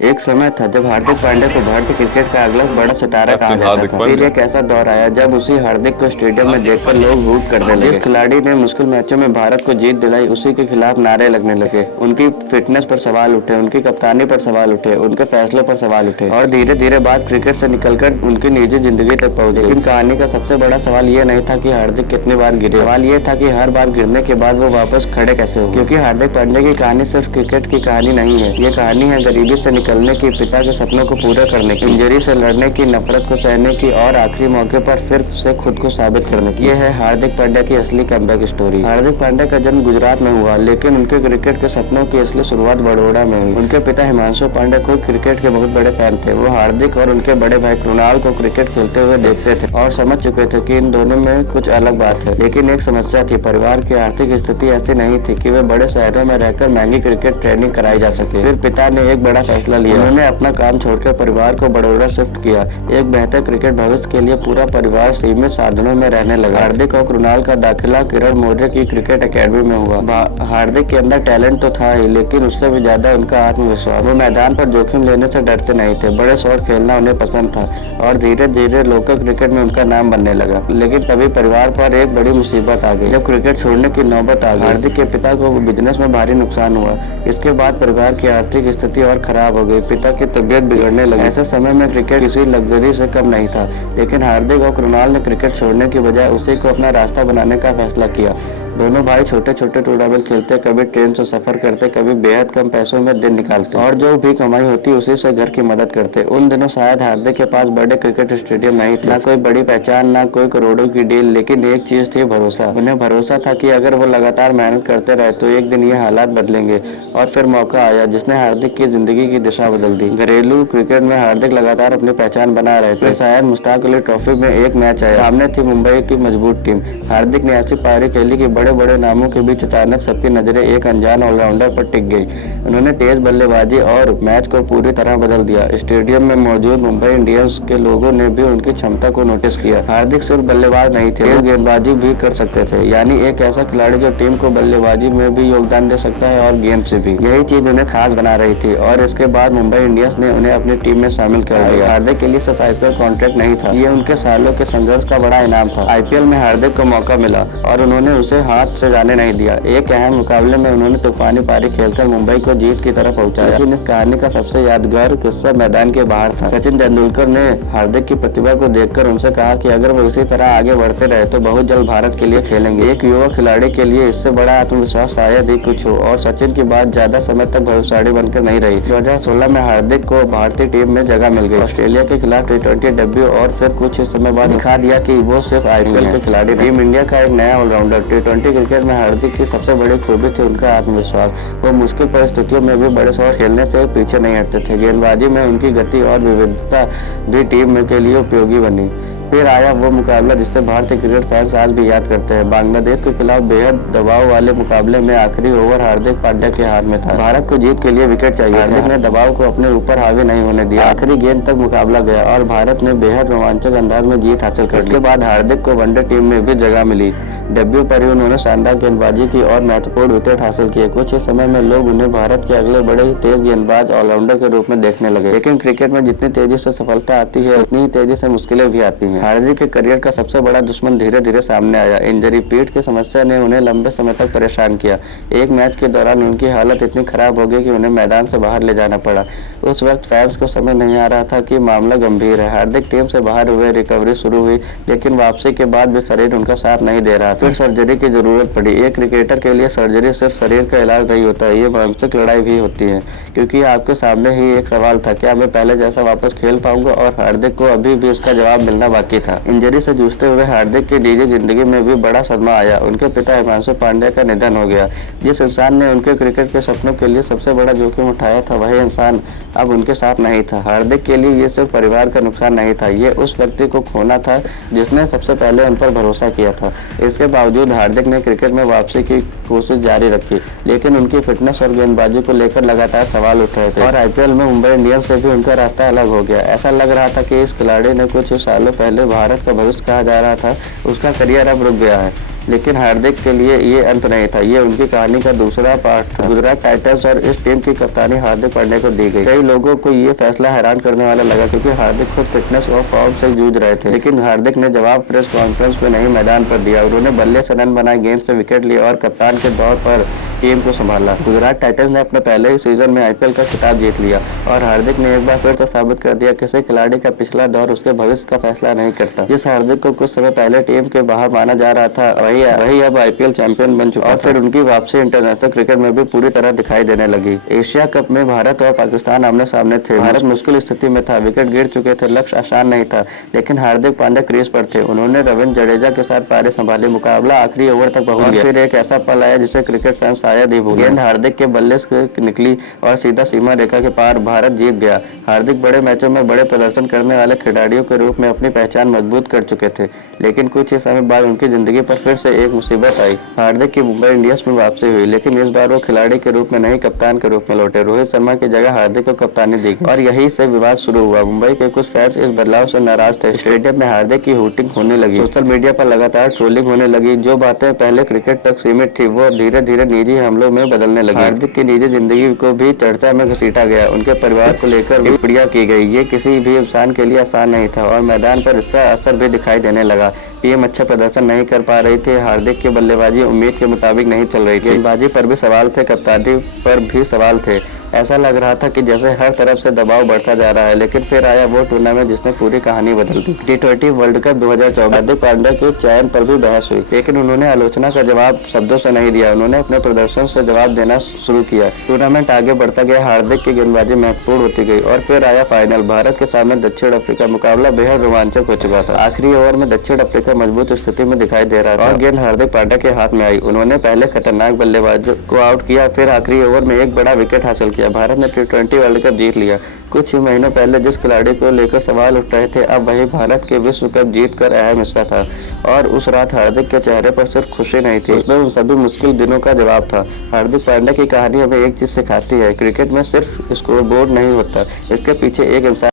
एक समय था जब हार्दिक पांड्या को भारतीय क्रिकेट का अगला बड़ा सितारा कहा कैप्टन जाता हार्दिक था। फिर पांड्या। एक ऐसा दौर आया जब उसी हार्दिक को स्टेडियम में देखकर लोग हूट करने लगे। जिस खिलाड़ी ने मुश्किल मैचों में भारत को जीत दिलाई, उसी के खिलाफ नारे लगने लगे। उनकी फिटनेस पर सवाल उठे, उनकी कप्तानी पर सवाल उठे, उनके फैसलों पर सवाल उठे और धीरे धीरे बात क्रिकेट से निकलकर उनकी निजी जिंदगी तक पहुंच गई। लेकिन कहानी का सबसे बड़ा सवाल ये नहीं था कि हार्दिक कितनी बार गिरे, सवाल ये था कि हर बार गिरने के बाद वो वापस खड़े कैसे हो। क्योंकि हार्दिक पांड्या की कहानी सिर्फ क्रिकेट की कहानी नहीं है, ये कहानी है गरीबी से निकलने की, पिता के सपनों को पूरा करने की, इंजरी से लड़ने की, नफरत को सहने की और आखिरी मौके पर फिर से खुद को साबित करने की। ये है हार्दिक पांड्या की असली कमबैक स्टोरी। हार्दिक पांड्या का जन्म गुजरात में हुआ, लेकिन उनके क्रिकेट के सपनों की असली शुरुआत बड़ौदा में हुई। उनके पिता हिमांशु पांड्या खुद क्रिकेट के बहुत बड़े फैन थे। वो हार्दिक और उनके बड़े भाई कृणाल को क्रिकेट खेलते हुए देखते थे और समझ चुके थे कि इन दोनों में कुछ अलग बात है। लेकिन एक समस्या थी, परिवार की आर्थिक स्थिति ऐसी नहीं थी कि वे बड़े शहरों में रहकर महंगी क्रिकेट ट्रेनिंग कराई जा सके। फिर पिता ने एक बड़ा फैसला लिया। उन्होंने अपना काम छोड़कर परिवार को बड़ौदा शिफ्ट किया। एक बेहतर क्रिकेट भविष्य के लिए पूरा परिवार सीमित साधनों में रहने लगा। हार्दिक और कृणाल का दाखिला किरण मौर्य की क्रिकेट एकेडमी में हुआ। हार्दिक के अंदर टैलेंट तो था ही, लेकिन उससे भी ज्यादा उनका आत्मविश्वास। वो मैदान पर जोखिम लेने से डरते नहीं थे, बड़े शॉट खेलना उन्हें पसंद था और धीरे धीरे लोकल क्रिकेट में उनका नाम बनने लगा। लेकिन तभी परिवार पर एक बड़ी मुसीबत आ गई। जब क्रिकेट छोड़ने की नौबत आ गई, हार्दिक के पिता को बिजनेस में भारी नुकसान हुआ। इसके बाद परिवार की आर्थिक स्थिति और खराब हो गई, पिता की तबीयत बिगड़ने लगी। ऐसे समय में क्रिकेट किसी लग्जरी से कम नहीं था, लेकिन हार्दिक और कृणाल ने क्रिकेट छोड़ने की बजाय उसी को अपना रास्ता बनाने का फैसला किया। दोनों भाई छोटे छोटे टूर्नामेंट खेलते, कभी ट्रेन से सफर करते, कभी बेहद कम पैसों में दिन निकालते और जो भी कमाई होती उसी से घर की मदद करते। उन दिनों शायद हार्दिक के पास बड़े क्रिकेट स्टेडियम नहीं थे, ना कोई बड़ी पहचान, ना कोई करोड़ों की डील, लेकिन एक चीज थी, भरोसा। उन्हें भरोसा था कि अगर वो लगातार मेहनत करते रहे तो एक दिन ये हालात बदलेंगे। और फिर मौका आया जिसने हार्दिक की जिंदगी की दिशा बदल दी। घरेलू क्रिकेट में हार्दिक लगातार अपनी पहचान बना रहे थे। शायद मुश्ताक अली ट्रॉफी में एक मैच आया, सामने थी मुंबई की मजबूत टीम। हार्दिक ने ऐसी पारी खेली कि बड़े बड़े नामों के बीच अचानक सबकी नजरें एक अनजान ऑलराउंडर पर टिक गई। उन्होंने तेज बल्लेबाजी और मैच को पूरी तरह बदल दिया। स्टेडियम में मौजूद मुंबई इंडियंस के लोगों ने भी उनकी क्षमता को नोटिस किया। हार्दिक सिर्फ बल्लेबाज नहीं थे, वो गेंदबाजी भी कर सकते थे, यानी एक ऐसा खिलाड़ी जो टीम को बल्लेबाजी में भी योगदान दे सकता है और गेंद से भी। यही चीज उन्हें खास बना रही थी और इसके बाद मुंबई इंडियंस ने उन्हें अपनी टीम में शामिल कर लिया। हार्दिक के लिए सिर्फ आईपीएल कॉन्ट्रैक्ट नहीं था, ये उनके सालों के संघर्ष का बड़ा इनाम था। आईपीएल में हार्दिक को मौका मिला और उन्होंने उसे हाथ से जाने नहीं दिया। एक अहम मुकाबले में उन्होंने तूफानी पारी खेलकर मुंबई को जीत की तरफ पहुंचाया। लेकिन इस कहानी का सबसे यादगार किस्सा मैदान के बाहर था। सचिन तेंदुलकर ने हार्दिक की प्रतिभा को देखकर उनसे कहा कि अगर वो इसी तरह आगे बढ़ते रहे तो बहुत जल्द भारत के लिए खेलेंगे। एक युवा खिलाड़ी के लिए इससे बड़ा आत्मविश्वास शायद ही कुछ हो और सचिन की बात ज्यादा समय तक भविष्यवाणी बनकर नहीं रही। 2016 में हार्दिक को भारतीय टीम में जगह मिल गई। ऑस्ट्रेलिया के खिलाफ T20 डेब्यू और फिर कुछ ही समय बाद दिखा दिया कि वो सिर्फ आईपीएल के खिलाड़ी। टीम इंडिया का एक नया ऑलराउंडर। T20 क्रिकेट में हार्दिक की सबसे बड़ी खूबी थी उनका आत्मविश्वास। वो मुश्किल परिस्थितियों में भी बड़े शॉट खेलने से पीछे नहीं हटते थे। गेंदबाजी में उनकी गति और विविधता भी टीम के लिए उपयोगी बनी। फिर आया वो मुकाबला जिससे भारतीय क्रिकेट फैंस आज भी याद करते हैं। बांग्लादेश के खिलाफ बेहद दबाव वाले मुकाबले में आखिरी ओवर हार्दिक पांड्या के हाथ में था। भारत को जीत के लिए विकेट चाहिए। हार्दिक ने दबाव को अपने ऊपर हावी नहीं होने दिया। आखिरी गेंद तक मुकाबला गया और भारत ने बेहद रोमांचक अंदाज में जीत हासिल कर ली। इसके बाद हार्दिक को वनडे टीम में भी जगह मिली। डेब्यू पर ही उन्होंने शानदार गेंदबाजी की और महत्वपूर्ण विकेट हासिल किए। कुछ ही समय में लोग उन्हें भारत के अगले बड़े तेज गेंदबाज ऑलराउंडर के रूप में देखने लगे। लेकिन क्रिकेट में जितनी तेजी से सफलता आती है उतनी ही तेजी से मुश्किलें भी आती हैं। हार्दिक के करियर का सबसे बड़ा दुश्मन धीरे धीरे सामने आया। इंजरी, पीठ की समस्या ने उन्हें लंबे समय तक परेशान किया। एक मैच के दौरान उनकी हालत इतनी खराब हो गई कि उन्हें मैदान से बाहर ले जाना पड़ा। उस वक्त फैंस को समझ नहीं आ रहा था कि मामला गंभीर है। हार्दिक टीम से बाहर हुए, रिकवरी शुरू हुई, लेकिन वापसी के बाद भी शरीर उनका साथ नहीं दे रहा था। फिर सर्जरी की जरूरत पड़ी। एक क्रिकेटर के लिए सर्जरी सिर्फ शरीर का इलाज नहीं होता, ये मानसिक लड़ाई भी होती है, क्योंकि आपके सामने ही एक सवाल था, क्या मैं पहले जैसा वापस खेल पाऊंगा? और हार्दिक को अभी भी उसका जवाब मिलना बाकी था। इंजरी से जूझते हुए हार्दिक की निजी जिंदगी में भी बड़ा सदमा आया। उनके पिता हिमांशु पांड्या का निधन हो गया। जिस इंसान ने उनके क्रिकेट के सपनों के लिए सबसे बड़ा जोखिम उठाया था, वही इंसान अब उनके साथ नहीं था। हार्दिक के लिए ये सिर्फ परिवार का नुकसान नहीं था, ये उस व्यक्ति को खोना था जिसने सबसे पहले उन पर भरोसा किया था। इसके बावजूद हार्दिक ने क्रिकेट में वापसी की कोशिश जारी रखी, लेकिन उनकी फिटनेस और गेंदबाजी को लेकर लगातार सवाल उठ रहे थे और आईपीएल में मुंबई इंडियंस से भी उनका रास्ता अलग हो गया। ऐसा लग रहा था कि इस खिलाड़ी ने कुछ सालों पहले भारत का भविष्य कहा जा रहा था, उसका करियर अब रुक गया है। लेकिन हार्दिक के लिए ये अंत नहीं था, ये उनकी कहानी का दूसरा पार्ट था। गुजरात टाइटंस और इस टीम की कप्तानी हार्दिक पांड्या को दी गई। कई लोगों को ये फैसला हैरान करने वाला लगा क्योंकि हार्दिक खुद फिटनेस और फॉर्म से जूझ रहे थे, लेकिन हार्दिक ने जवाब प्रेस कॉन्फ्रेंस में नहीं मैदान पर दिया। उन्होंने बल्ले से रन बनाए, गेंद से विकेट लिए और कप्तान के तौर पर टीम को संभाला। गुजरात टाइटंस ने अपने पहले ही सीजन में आईपीएल का खिताब जीत लिया और हार्दिक ने एक बार फिर से साबित कर दिया किसी खिलाड़ी का पिछला दौर उसके भविष्य का फैसला नहीं करता। जिस हार्दिक को कुछ समय पहले टीम के बाहर माना जा रहा था, वही अब आईपीएल चैंपियन बन चुका और फिर उनकी वापसी इंटरनेशनल क्रिकेट में भी पूरी तरह दिखाई देने लगी। एशिया कप में भारत और पाकिस्तान आमने सामने थे। भारत मुश्किल स्थिति में था, विकेट गिर चुके थे, लक्ष्य आसान नहीं था, लेकिन हार्दिक पांड्या क्रीज पर थे। उन्होंने रविंद्र जडेजा के साथ पारी संभाली, मुकाबला आखिरी ओवर तक पहुंच गया। फिर एक ऐसा पल आया जिसे क्रिकेट फैंस शायद ही भूलें। गेंद हार्दिक के बल्ले से निकली और सीधा सीमा रेखा के पार भारत जीत गया। हार्दिक बड़े मैचों में बड़े प्रदर्शन करने वाले खिलाड़ियों के रूप में अपनी पहचान मजबूत कर चुके थे, लेकिन कुछ ही समय बाद उनकी जिंदगी पर फिर से एक मुसीबत आई। हार्दिक की मुंबई इंडियंस में वापसी हुई, लेकिन इस बार वो खिलाड़ी के रूप में नहीं, कप्तान के रूप में लौटे। रोहित शर्मा की जगह हार्दिक को कप्तानी दी और यहीं से विवाद शुरू हुआ। मुंबई के कुछ फैंस इस बदलाव से नाराज थे। स्टेडियम में हार्दिक की हूटिंग होने लगी, सोशल मीडिया पर लगातार ट्रोलिंग होने लगी। जो बातें पहले क्रिकेट तक सीमित थी वो धीरे धीरे निजी हमलों में बदलने लगी। हार्दिक की निजी जिंदगी को भी चर्चा में घसीटा गया, उनके परिवार को लेकर टिप्पणियां की गई। ये किसी भी इंसान के लिए आसान नहीं था और मैदान पर इसका असर भी दिखाई देने लगा। टीम अच्छा प्रदर्शन नहीं कर पा रही थी, हार्दिक की बल्लेबाजी उम्मीद के मुताबिक नहीं चल रही थी, गेंदबाजी पर भी सवाल थे, कप्तानी पर भी सवाल थे। ऐसा लग रहा था कि जैसे हर तरफ से दबाव बढ़ता जा रहा है, लेकिन फिर आया वो टूर्नामेंट जिसने पूरी कहानी बदल दी। T20 world cup 2024 Hardik Pandya के चयन पर भी बहस हुई, लेकिन उन्होंने आलोचना का जवाब शब्दों से नहीं दिया, उन्होंने अपने प्रदर्शन से जवाब देना शुरू किया। टूर्नामेंट आगे बढ़ता गया, हार्दिक की गेंदबाजी महत्वपूर्ण होती गई और फिर आया फाइनल। भारत के सामने दक्षिण अफ्रीका, मुकाबला बेहद रोमांचक हो चुका था। आखिरी ओवर में दक्षिण अफ्रीका मजबूत स्थिति में दिखाई दे रहा था और गेंद हार्दिक पांड्या के हाथ में आई। उन्होंने पहले खतरनाक बल्लेबाज को आउट किया, फिर आखिरी ओवर में एक बड़ा विकेट हासिल किया। भारत ने T20 वर्ल्ड कप जीत लिया। कुछ ही महीनों पहले जिस खिलाड़ी को लेकर सवाल उठ रहे थे, अब वही भारत के विश्व कप जीत कर अहम हिस्सा था। और उस रात हार्दिक के चेहरे पर सिर्फ खुशी नहीं थी, उसमें उन सभी मुश्किल दिनों का जवाब था। हार्दिक पांड्या की कहानी हमें एक चीज सिखाती है, क्रिकेट में सिर्फ स्कोरबोर्ड नहीं होता, इसके पीछे एक इंसान